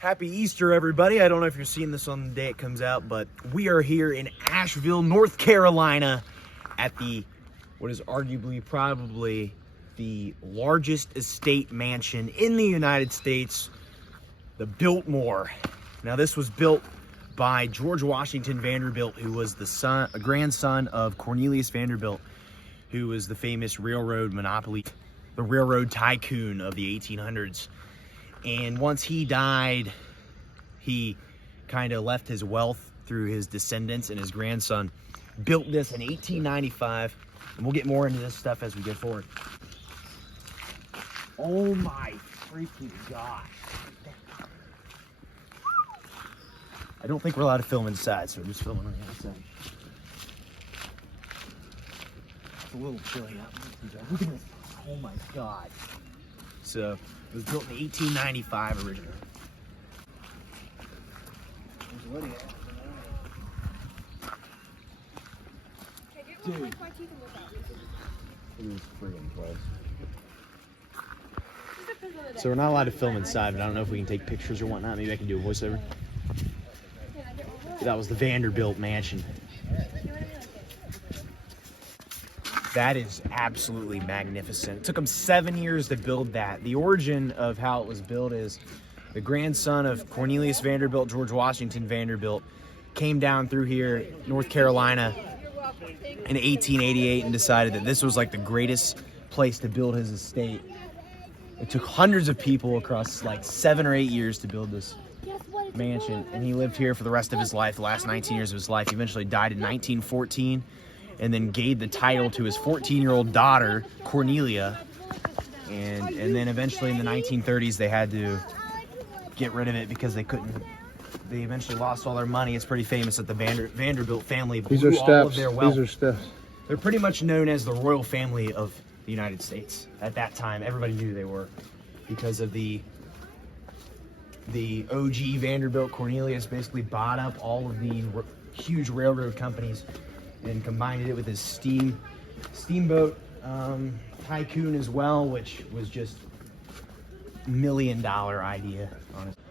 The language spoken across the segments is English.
Happy Easter, everybody. I don't know if you're seeing this on the day it comes out, but we are here in Asheville, North Carolina at what is arguably probably the largest estate mansion in the United States, the Biltmore. Now, this was built by George Washington Vanderbilt, who was the grandson of Cornelius Vanderbilt, who was the famous railroad monopoly, the railroad tycoon of the 1800s. And once he died, he kind of left his wealth through his descendants, and his grandson built this in 1895. And we'll get more into this stuff as we go forward. Oh my freaking gosh. I don't think we're allowed to film inside, so we're just filming on the outside. It's a little chilly out. Look at this. Oh my god. So, it was built in 1895 originally. Dude. It was friggin' close. So we're not allowed to film inside, but I don't know if we can take pictures or whatnot. Maybe I can do a voiceover. That was the Vanderbilt mansion. That is absolutely magnificent. It took them 7 years to build that. The origin of how it was built is the grandson of Cornelius Vanderbilt, George Washington Vanderbilt, came down through here, North Carolina, in 1888 and decided that this was like the greatest place to build his estate. It took hundreds of people across like 7 or 8 years to build this mansion, and he lived here for the rest of his life, the last 19 years of his life. He eventually died in 1914. And then gave the title to his 14-year-old daughter, Cornelia. And then eventually in the 1930s, they had to get rid of it because they eventually lost all their money. It's pretty famous that the Vanderbilt family blew all of their wealth. These are steps. They're pretty much known as the royal family of the United States. At that time, everybody knew they were because of the OG Vanderbilt. Cornelius basically bought up all of the huge railroad companies and combined it with his steamboat tycoon as well, which was just $1 million idea, honestly.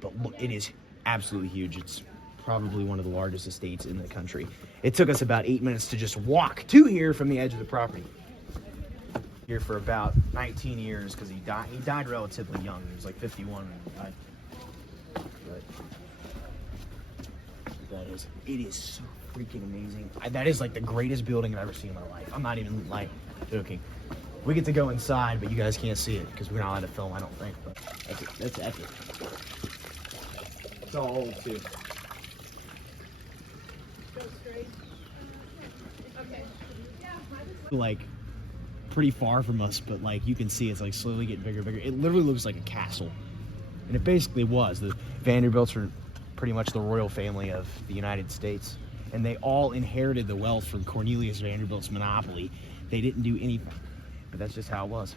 But look, it is absolutely huge. It's probably one of the largest estates in the country. It took us about 8 minutes to just walk to here from the edge of the property. Here for about 19 years because he died relatively young. He was like 51 when he died. But it is so freaking amazing. That is like the greatest building I've ever seen in my life. I'm not even like joking. We get to go inside, but you guys can't see it because we're not allowed to film, I don't think. But that's epic. It's all old too. Go straight. Okay. Like pretty far from us, but like you can see it's like slowly getting bigger and bigger. It literally looks like a castle. And it basically was. The Vanderbilts are pretty much the royal family of the United States. And they all inherited the wealth from Cornelius Vanderbilt's monopoly. They didn't do anything, but that's just how it was.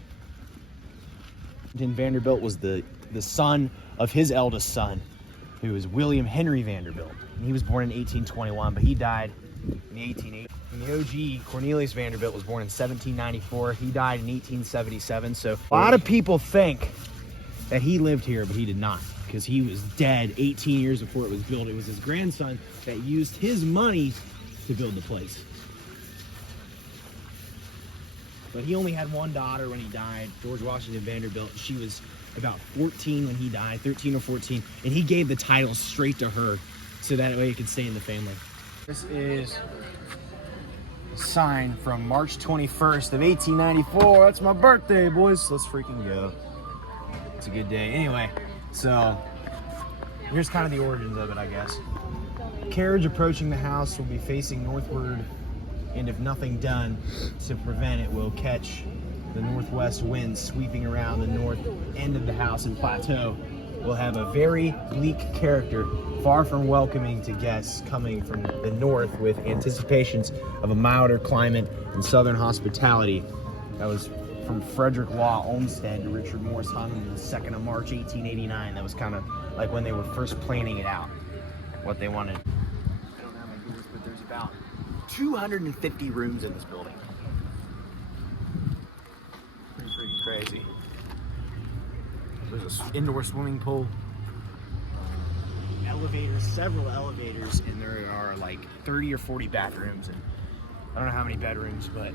Vanderbilt was the son of his eldest son, who was William Henry Vanderbilt. And he was born in 1821, but he died in the 1880s. And the OG, Cornelius Vanderbilt, was born in 1794. He died in 1877. So a lot of people think that he lived here, but he did not, because he was dead 18 years before it was built. It was his grandson that used his money to build the place. But he only had one daughter when he died, George Washington Vanderbilt. She was about 14 when he died, 13 or 14, and he gave the title straight to her so that way it could stay in the family. This is a sign from March 21st of 1894. That's my birthday, boys. Let's freaking go. It's a good day. Anyway, so here's kind of the origins of it, I guess. Carriage approaching the house will be facing northward, and if nothing done to prevent it, will catch the northwest wind sweeping around the north end of the house and plateau. Will have a very bleak character, far from welcoming to guests coming from the north, with anticipations of a milder climate and southern hospitality. That was from Frederick Law Olmsted to Richard Morris hung on the 2nd of March, 1889. That was kind of like when they were first planning it out, what they wanted. I don't have my doors, but there's about 250 rooms in this building. Pretty crazy. There's an indoor swimming pool. elevators, several elevators, and there are like 30 or 40 bathrooms, and I don't know how many bedrooms, but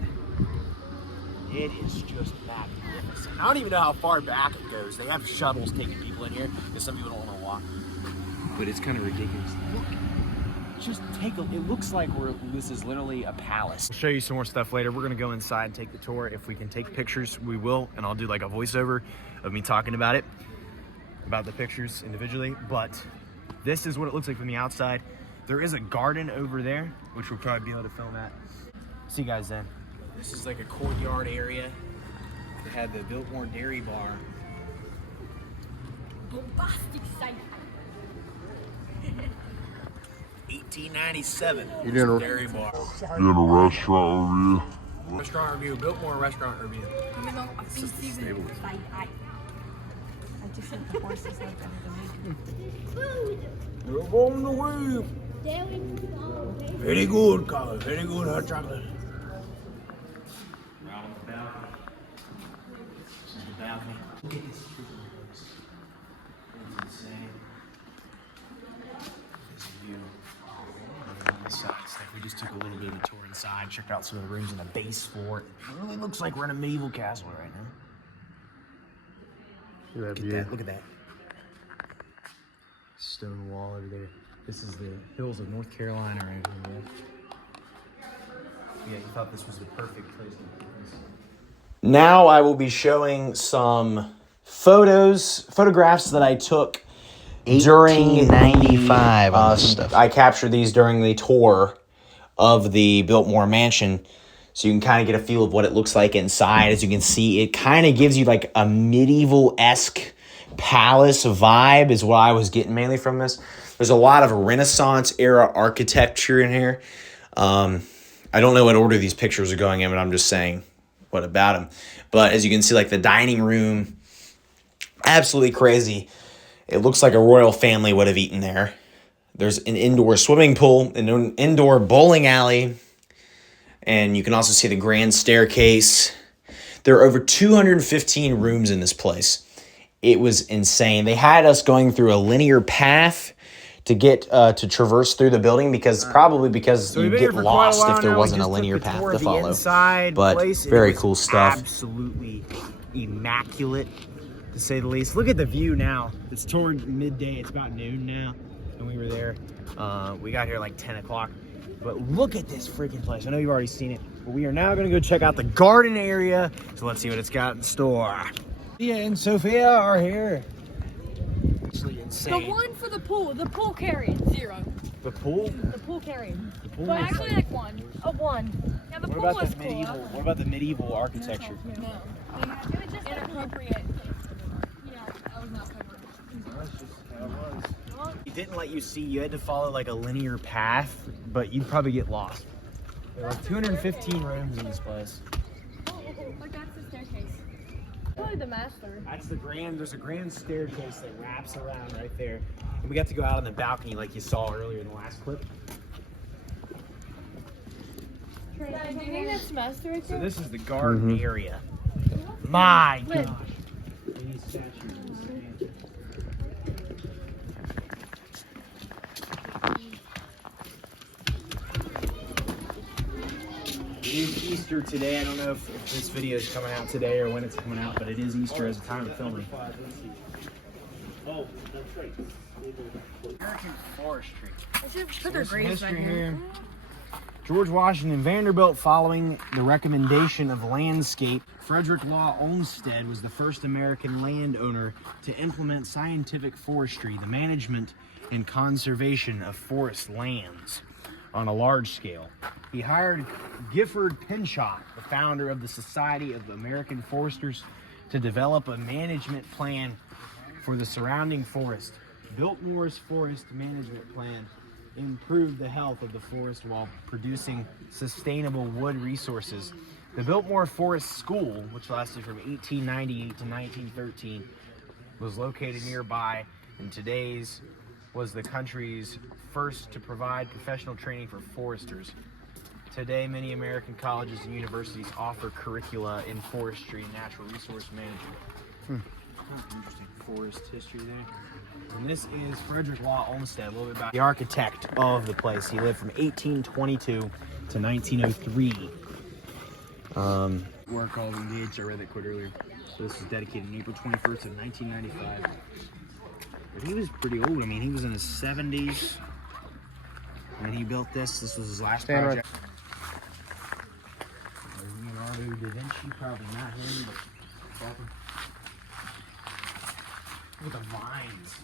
it is just magnificent. I don't even know how far back it goes. They have shuttles taking people in here because some people don't want to walk, but it's kind of ridiculous. Look, just take a, it looks like this is literally a palace. I'll show you some more stuff later. We're gonna go inside and take the tour. If we can take pictures, we will, and I'll do like a voiceover of me talking about it, about the pictures individually, but this is what it looks like from the outside. There is a garden over there, which we'll probably be able to film at. See you guys then. This is like a courtyard area. They had the Biltmore Dairy Bar. Bombastic sight. 1897. You're doing a Dairy Bar. Doing a restaurant review. Restaurant review. Biltmore restaurant review. Even though I've been seasoned, I just said the horses like better than me. You're on the way. Very good, Carl. Very good hot chocolate. Out on the balcony. This is the balcony. Look at this freaking place. It's insane. This view. On the side stuff. We just took a little bit of a tour inside, checked out some of the rooms in the base fort. It really looks like we're in a medieval castle right now. Look at that. Look at that. Stone wall over there. This is the hills of North Carolina right here. Yeah, you thought this was the perfect place to put this. Now I will be showing some photographs that I took during 1895. I captured these during the tour of the Biltmore Mansion, so you can kind of get a feel of what it looks like inside. As you can see, it kind of gives you like a medieval-esque palace vibe is what I was getting mainly from this. There's a lot of Renaissance era architecture in here. I don't know what order these pictures are going in, but I'm just saying what about them. But as you can see, like the dining room, absolutely crazy. It looks like a royal family would have eaten there. There's an indoor swimming pool, an indoor bowling alley, and you can also see the grand staircase. There are over 215 rooms in this place. It was insane. They had us going through a linear path to get to traverse through the building because you'd get lost if there wasn't a linear path to follow. But very cool stuff. Absolutely immaculate, to say the least. Look at the view now. It's toward midday. It's about noon now, and we were there. We got here like 10 o'clock. But look at this freaking place. I know you've already seen it, but we are now going to go check out the garden area. So let's see what it's got in store. Sophia and Sophia are here. Absolutely insane. The one for the pool carried 0. The pool? The pool carried. The pool But is- actually like 1. A 1. Yeah, the What pool about was the cool. medieval? What about the medieval architecture? No. It was just inappropriate. Yeah, I was not covered. That's just how it was. It didn't let you see. You had to follow like a linear path, but you'd probably get lost. There are like 215 rooms in this place. Like that's the staircase. Probably the master. That's the grand. There's a grand staircase that wraps around right there, and we got to go out on the balcony like you saw earlier in the last clip. Do you think that's master right So there? this is the garden area. My gosh. These statues are insane. It is Easter today. I don't know if this video is coming out today or when it's coming out, but it is Easter as the time of filming. Oh, that's right. American forestry. They should put their There's some graves back history here. here. George Washington Vanderbilt, following the recommendation of Landscape, Frederick Law Olmsted was the first American landowner to implement scientific forestry, the management and conservation of forest lands on a large scale. He hired Gifford Pinchot, the founder of the Society of American Foresters, to develop a management plan for the surrounding forest. Biltmore's forest management plan improved the health of the forest while producing sustainable wood resources. The Biltmore Forest School, which lasted from 1898 to 1913, was located nearby, and today's was the country's first to provide professional training for foresters. Today, many American colleges and universities offer curricula in forestry and natural resource management. Interesting forest history there. And this is Frederick Law Olmsted, a little bit about the architect of the place. He lived from 1822 to 1903. Work all engaged, I read that quote earlier. So this was dedicated on April 21st of 1995. But he was pretty old. I mean, he was in his 70s when he built this. This was his last project. Leonardo da Vinci, probably not him, but probably. Look at the vines.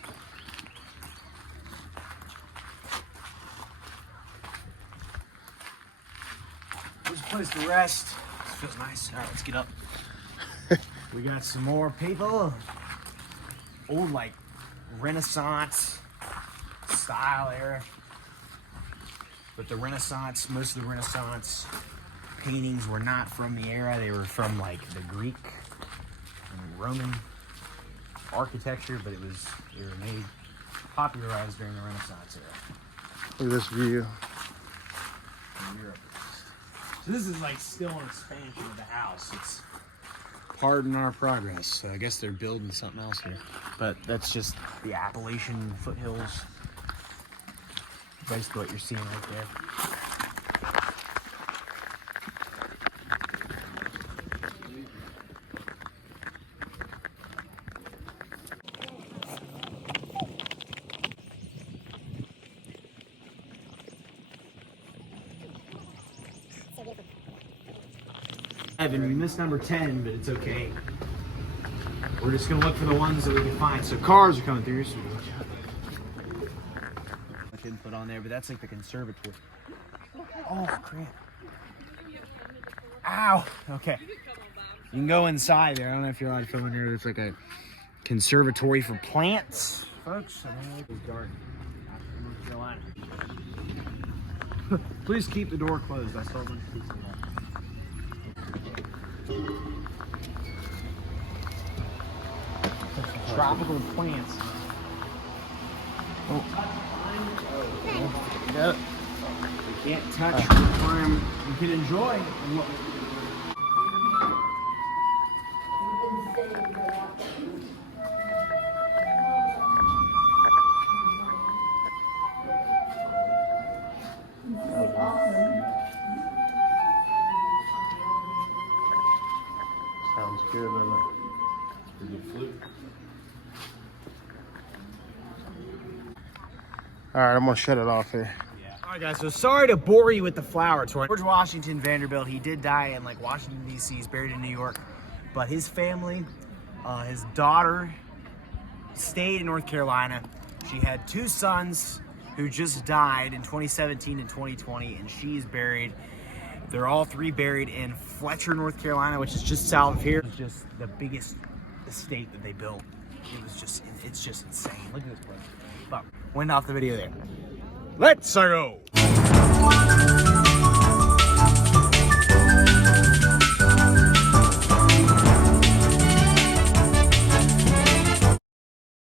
There's a place to rest. This feels nice. All right, let's get up. We got some more people. Old, like, Renaissance style era. But the Renaissance, most of the Renaissance paintings were not from the era. They were from, like, the Greek and Roman architecture, but they were made, popularized during the Renaissance era. Look at this view. In Europe. So this is like still an expansion of the house. It's pardon our progress. So I guess they're building something else here. But that's just the Appalachian foothills. Basically what you're seeing right there. Evan, we missed number 10, but it's okay. We're just gonna look for the ones that we can find. So cars are coming through. So I didn't put on there, but that's like the conservatory. Oh crap! Ow. Okay. You can go inside there. I don't know if you're allowed to film in here. It's like a conservatory for plants, folks. I mean, look at this garden. North Carolina. Please keep the door closed. I saw a bunch of pieces of that. Tropical plants. Oh. Yeah. We can't touch the farm. We can enjoy. Sounds good, doesn't it? All right, I'm gonna shut it off here. All right, guys, so sorry to bore you with the flower tour. George Washington Vanderbilt, he did die in like Washington, D.C. He's buried in New York. But his family, his daughter stayed in North Carolina. She had 2 sons who just died in 2017 and 2020, and she's buried. They're all 3 buried in Fletcher, North Carolina, which is just south of here. It's just the biggest estate that they built. It's just insane. Look at this place. But went off the video there. Let's go.